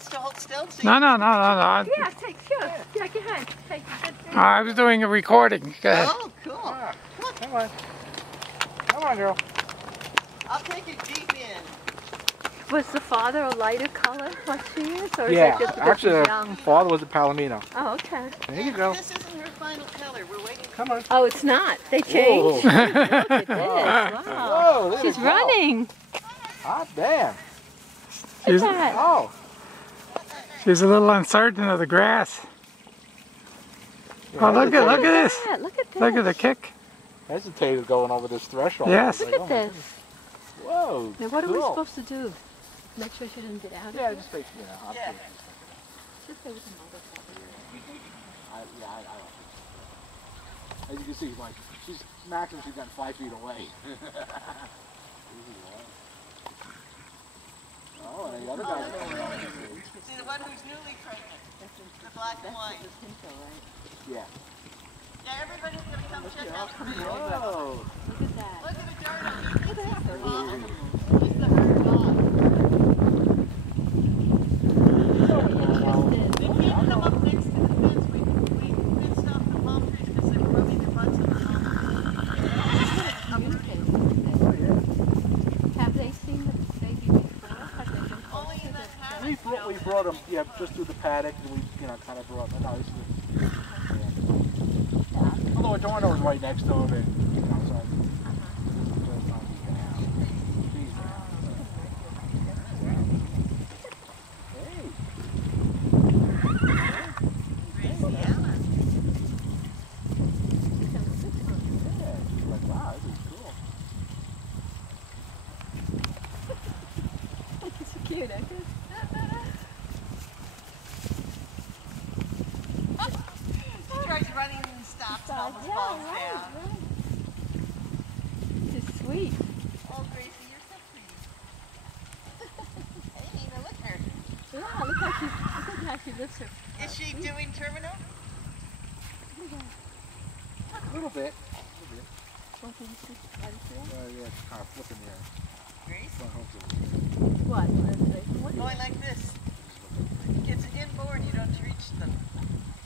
wants to hold still? So No. Yeah, sure. Yeah, go ahead. Take it. I was doing a recording. Go ahead. Oh, cool. Ah, come on. Come on, girl. I'll take it deep in. Was the father a lighter color like she is? Or is Yeah, that just because actually, she's her young? father was a Palomino. Oh, okay. There you go. This isn't her final color. We're waiting. Come on. Oh, it's not. They changed. Whoa. Look at this. Wow. Whoa, there She's you go. running. Hot damn. She's, Look at that. Oh. she's a little uncertain of the grass. Oh, look at this. Look at this. Look at the kick. Hesitated going over this threshold. Yes. Look at this. Whoa. Now, what are we cool. supposed to do? Make sure she doesn't get out of Yeah, here? just make sure. I'll Yeah. take it. Just stay with the mother. I don't think so. As you can see, like, she's maximum, she's gotten 5 feet away. Oh, and the other guy's coming around. See, the one who's newly pregnant. The black and white. Yeah. Yeah, everybody's going to come check out the baby. Whoa. Look at that. Look at the dirt. Look at that. He's the herd dog. They can't come up next to the fence. We fenced off the palm trees because they were rubbing their butts on the palm Have they seen the baby before? Have they been trees. Only in that We paddock. we brought him, yeah, just through the paddock, and we, kind of brought him. No, this is although Adorno was right next to him, and, so wow, this is cool. It's cute, isn't it? She tries running and stops and almost falls down. It's sweet. Oh, Gracie, you're so pretty. Hey, Nina, look at her. Yeah, look how she lifts her. Is she doing terminal? A little bit. What do you see? How do you feel? Yeah, it's kind of flipping there. Grace? What? Going like this. Kids inborn, you don't reach them.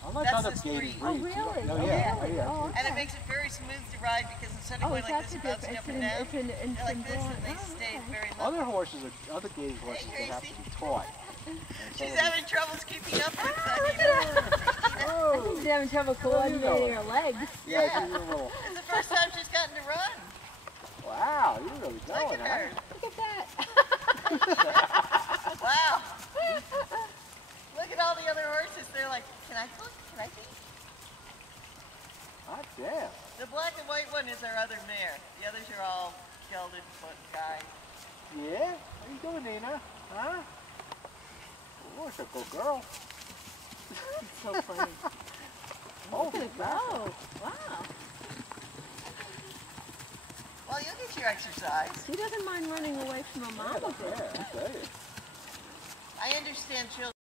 Unlike That's other the gauge street. breeds. Oh, you really? don't- Oh, yeah, really? yeah. Oh, And it makes it very smooth to ride because instead of Oh, going is like that this, the bouncing difference? up and down, It's they're like this and they oh, stay okay. very low. Other horses, other gauge horses, they have to be taught. She's having troubles keeping up with that. Look You know? at her. Oh, She's having trouble coordinating her legs. yeah, she's a little. It's the first time she's gotten to run. Wow, you're really Look going, at her. Look at that. Wow. Look at all the other horses. They're like, can I look? Can I see? Hot damn. The black and white one is our other mare. The others are all gelded foot guys. Yeah? How you doing, Nina? Huh? Oh, it's a good girl. It's so funny. Oh, Look at it go. Wow. Well, you'll get your exercise. She doesn't mind running away from her mama. yeah, I tell you. I understand children.